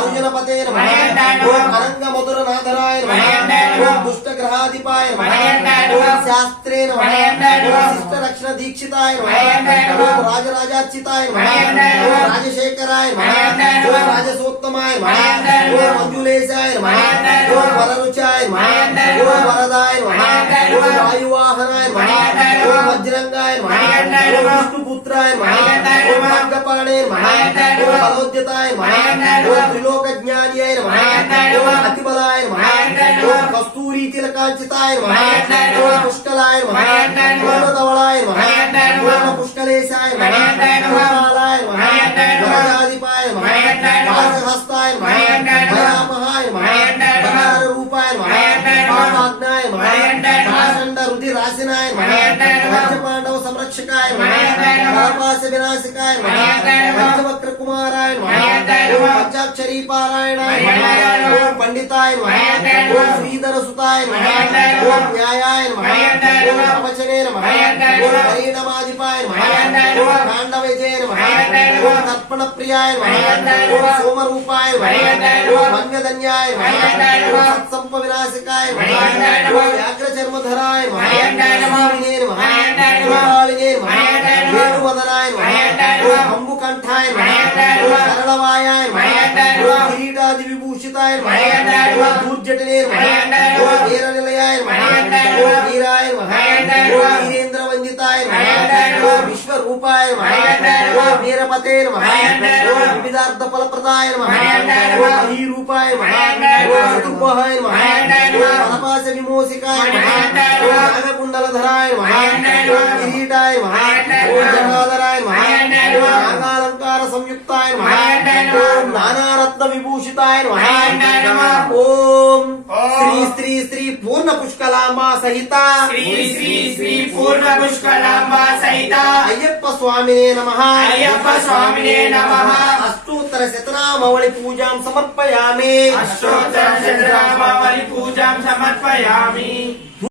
अर्जुनपते नमः ओम अनंग मधुरनाथराय नमः ओम दुष्टग्रहाधिपाय नमः ओम शास्त्रे नमः ओम शिष्ट रक्षण दीक्षिताय नमः ओम राजराजार्चिताय नमः ओम राजशेखराय नमः ओम राजसोत्तमाय नमः ओम मंजुलेशाय नमः ओम वररुचाय नमः ओम वरदाय नमः ओम वायुवाहनाय नमः ओम वज्रंगाय नमः ओम विष्णुपुत्राय नमः ओम खड्गपाणे नमः ओम बलोद्यताय नमः ओम त्रिलोकज्ञानियाय नमः ओम अतिबलाय नमः ओम कस्तूरी तिलकांचिताय नमः ओम पुष्कलाय नमः ओम धवलाय नमः ओम पुष्कलेशाय नमः ओम कालाय नमः ओम राजाधिपाय नमः वासहस्ताय नमः भयापहाय नमः बकार रूपाय नमः पापाग्नाय नमः पाषंड रुधिरासिनाय नमः पंचपांडव संरक्षकाय नमः पापास विनाशकाय नमः पंचवक्र कुमाराय नमः ओम पंचाक्षरी पारायणाय नमः ओम पंडिताय नमः ओम श्रीधर सुताय नमः ओम न्यायाय नमः ओम अपचने नमः ओम परिणमाधिपाय नमः ओम कांडव विजय नमः ओम तर्पण प्रियाय नमः ओम सोमरूपाय नमः ओम भंगधन्याय नमः ओम सत्संप विनाशकाय नमः ओम व्याघ्र चर्मधराय नमः सूरिणे नमः ओम कालिने नमः वेणुवदनाय नमः ओम अंबुकंठाय नमः ओम सरलवायाय नमः ओम किरीटादि विभूषिताय नमः ओम दूर्जटने नमः ओम वीरनिलयाय नमः ओम वीराय नमः ओम वीरेंद्र वंदिताय नमः ओम विश्वरूपाय नमः ओम वीरपते नमः ओम विविधार्थ फलप्रदाय नमः ओम अहिरूपाय नमः ओम चतुर्बाहाय नमः ओम फलपाश विमोचकाय नमः ओम नागकुंडलधराय नमः ओम किरीटाय नमः ओम जटाधराय नमः ओम नागालंकार संयुक्ताय नमः ओम नानारत्न विभूषिताय नमः ओम श्री श्री श्री पूर्ण पुष्कलांबा सहिता श्री श्री श्री पूर्ण पुष्कलांबा सहिता अय्यप्प स्वामिने नमः अय्यप्प स्वामिने नमः अष्टोत्तर शतनामावळि पूजां समर्पयामि अष्टोत्तर शतनामावळि पूजां समर्पयामि।